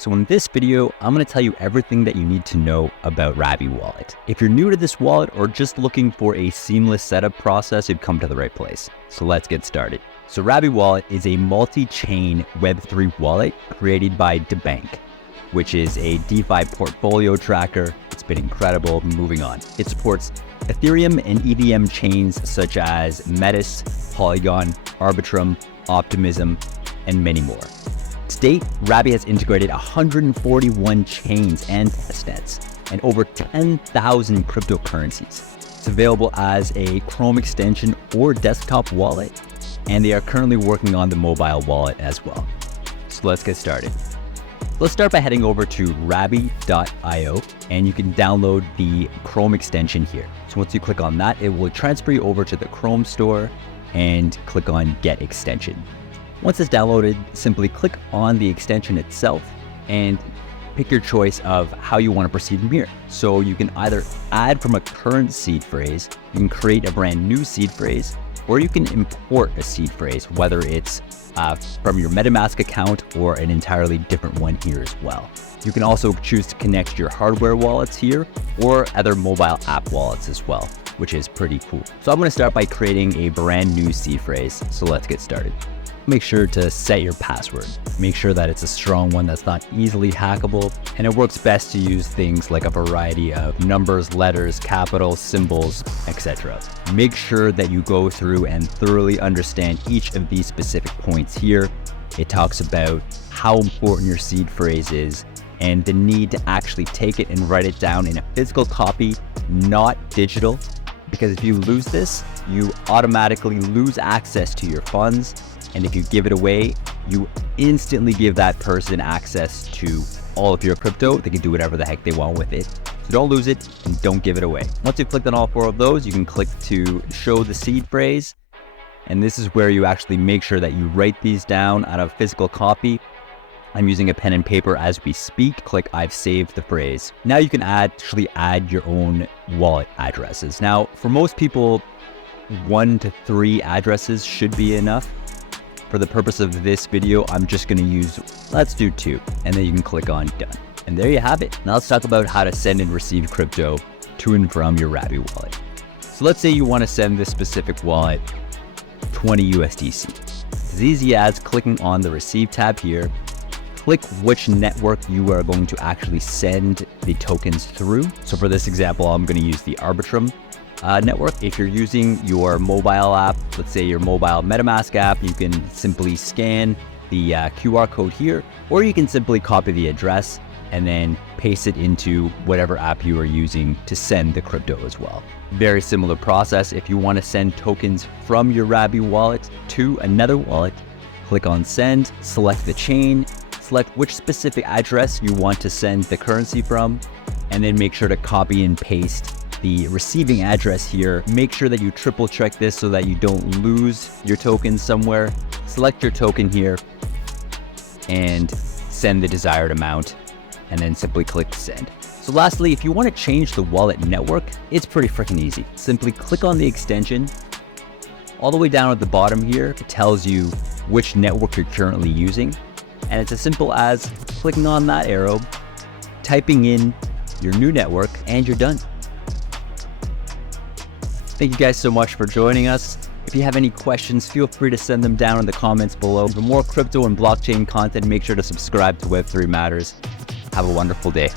So in this video, I'm going to tell you everything that you need to know about Rabby Wallet. If you're new to this wallet or just looking for a seamless setup process, you've come to the right place. So let's get started. So Rabby Wallet is a multi-chain Web3 wallet created by Bank, which is a DeFi portfolio tracker. It's been incredible. Moving on. It supports Ethereum and EVM chains such as Metis, Polygon, Arbitrum, Optimism, and many more. To date, Rabby has integrated 141 chains and testnets and over 10,000 cryptocurrencies. It's available as a Chrome extension or desktop wallet, and they are currently working on the mobile wallet as well. So let's get started. Let's start by heading over to rabby.io, and you can download the Chrome extension here. So once you click on that, it will transfer you over to the Chrome store and click on Get Extension. Once it's downloaded, simply click on the extension itself and pick your choice of how you want to proceed from here. So you can either add from a current seed phrase, you can create a brand new seed phrase, or you can import a seed phrase, whether it's from your MetaMask account or an entirely different one here as well. You can also choose to connect your hardware wallets here or other mobile app wallets as well, which is pretty cool. So I'm going to start by creating a brand new seed phrase. So let's get started. Make sure to set your password. Make sure that it's a strong one that's not easily hackable, and it works best to use things like a variety of numbers, letters, capitals, symbols, etc. Make sure that you go through and thoroughly understand each of these specific points here. It talks about how important your seed phrase is and the need to actually take it and write it down in a physical copy, not digital, because if you lose this, you automatically lose access to your funds. And if you give it away, you instantly give that person access to all of your crypto. They can do whatever the heck they want with it. So don't lose it and don't give it away. Once you've clicked on all four of those, you can click to show the seed phrase. And this is where you actually make sure that you write these down on a physical copy. I'm using a pen and paper as we speak. Click I've saved the phrase. Now you can actually add your own wallet addresses. Now, for most people, 1 to 3 addresses should be enough. For the purpose of this video, I'm just going to use, let's do 2, and then you can click on done. And there you have it. Now let's talk about how to send and receive crypto to and from your Rabby wallet. So let's say you want to send this specific wallet 20 USDC. It's as easy as clicking on the receive tab here, click which network you are going to actually send the tokens through. So for this example, I'm going to use the Arbitrum network. If you're using your mobile app, let's say your mobile MetaMask app, you can simply scan the QR code here, or you can simply copy the address and then paste it into whatever app you are using to send the crypto as well. Very similar process. If you want to send tokens from your Rabby wallet to another wallet, click on send, select the chain, select which specific address you want to send the currency from, and then make sure to copy and paste the receiving address here. Make sure that you triple check this so that you don't lose your token somewhere. Select your token here and send the desired amount, and then simply click send. So lastly, if you want to change the wallet network, it's pretty freaking easy. Simply click on the extension. All the way down at the bottom here, it tells you which network you're currently using. And it's as simple as clicking on that arrow, typing in your new network, and you're done. Thank you guys so much for joining us. If you have any questions, feel free to send them down in the comments below. For more crypto and blockchain content, make sure to subscribe to Web3 Matters. Have a wonderful day.